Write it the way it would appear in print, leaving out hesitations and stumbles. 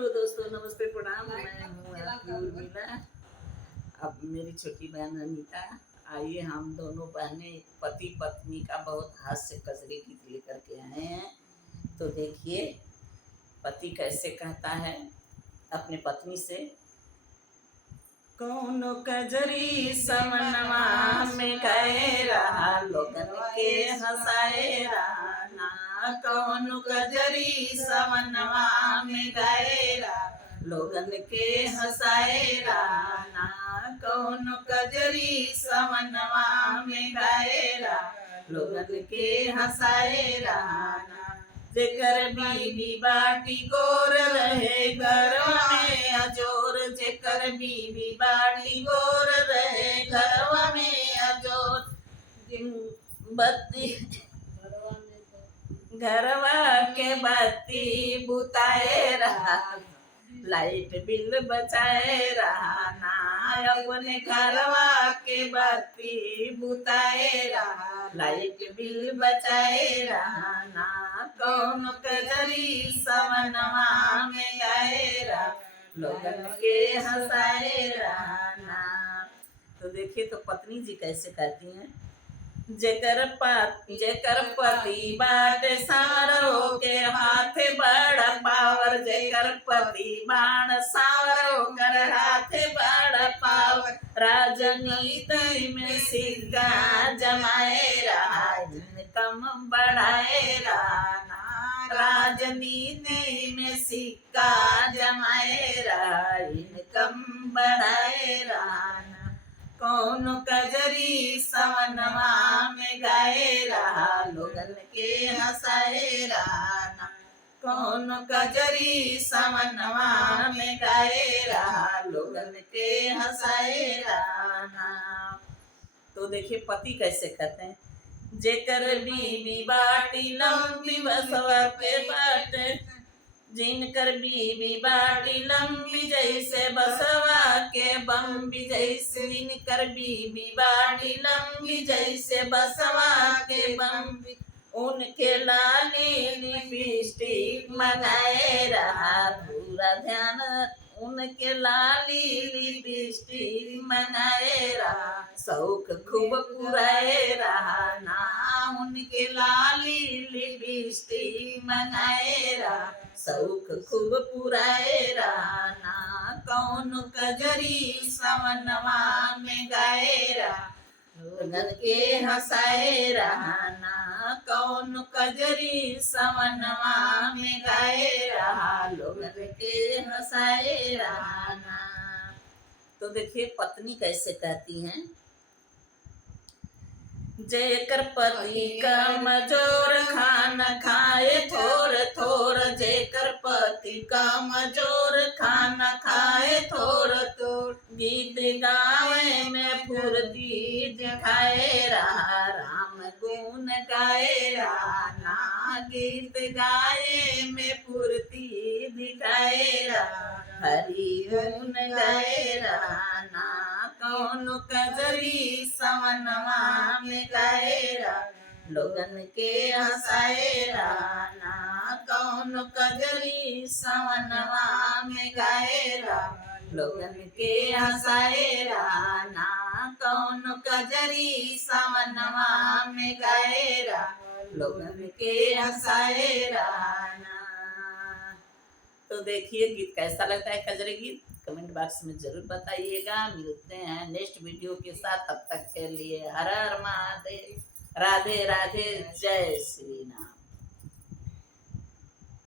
Hello दोस्तों, नमस्ते, प्रणाम। मैं हूँ आपकी उर्मिला। अब मेरी छोटी बहन अनीता, आइए हम दोनों बहनें पति पत्नी का बहुत हास्य कजरी गीत लेकर के आए हैं। तो देखिए पति कैसे कहता है अपने पत्नी से। कौनो कजरी समनवा में गए रहा, लोगन के हंसाए रहा। कौनो कजरी समनवा में गए रहा, लोगन के हंसाए रहा। कौनो कजरी समनवा में गए रहा, लोगन के हंसाए रहा। जेकर बीवी बाटी गोर रहे घरवा में अजोर, जेकर बीवी बाटी गोर रहे घरवा में अजोर। बत्ती घरवा के बत्ती बुताए रहा, लाइट बिल बचाए रहा। ना अपने घरवा के बत्ती बुताए रहा, लाइट बिल बचाए रहा। ना कौन कजरी समनवा में गाए रहा, लोगन के हंसाए रहा। तो देखिए तो पत्नी जी कैसे कहती हैं। जेकर पति बाट सारो के हाथे बड़ा पावर, जेकर पति बाण सारो कर हाथे बड़ा पावर। राजनीति में सिक्का जमाए रहा, इनकम बढ़ाए रहा। राजनीति में सिक्का जमाए रहा, इनकम बढ़ाए रहा। कौन कजरी समनवा में गाए रहा, लोगन के हंसाए रहा। कौन कजरी समनवा में गाए रहा, लोगन के हंसाए रहा। तो देखिए पति कैसे कहते हैं। जेकर बीवी बाटी लंबी बसवा पे बाटे, जिनकर बीवी बाटी लंबी जैसे बसवा के बम्बी जैसे, जिनकर बीवी बाटी लंबी जैसे बसवा के बम्बी। उनके लाली लिपस्टिक मंगाए रहा, पूरा ध्यान उनके लाली लिपस्टिक मंगाए रहा। शौक खूब पुराए रहा, ना उनके लाली लिपस्टिक मंगाए रहा। शौक खूब पुराए रहा। ना कौन कजरी समनवा में गाए रहा, लोगन के हंसाए रहा। ना कौन कजरी समनवा में गाए रहा, लोगन के हंसाए रहा। तो देखिए पत्नी कैसे कहती हैं। जेकर पति कमजोर खाना खाए थोर थोर, जेकर पति कमजोर खाना खाए थोर थोर। गीत गावे में फुर्ती दिखाए रहा, राम गुण गाए रहा। ना गीत गाए में फुर्ती दिखाए रहा, हरि गुण गाए रहा। ना कौन कजरी समनवा में गाए रहा, लोगन के हंसाए रहा। ना कौन कजरी समनवा में गाए रहा, लोगन के हंसाए रहा। ना कौन कजरी समनवा में गाए रहा, लोगन के हंसाए रहा। तो देखिए गीत कैसा लगता है कजरी गीत, कमेंट बॉक्स में जरूर बताइएगा। मिलते हैं नेक्स्ट वीडियो के साथ, तब तक के लिए हर हर महादेव, राधे राधे, जय श्री राम।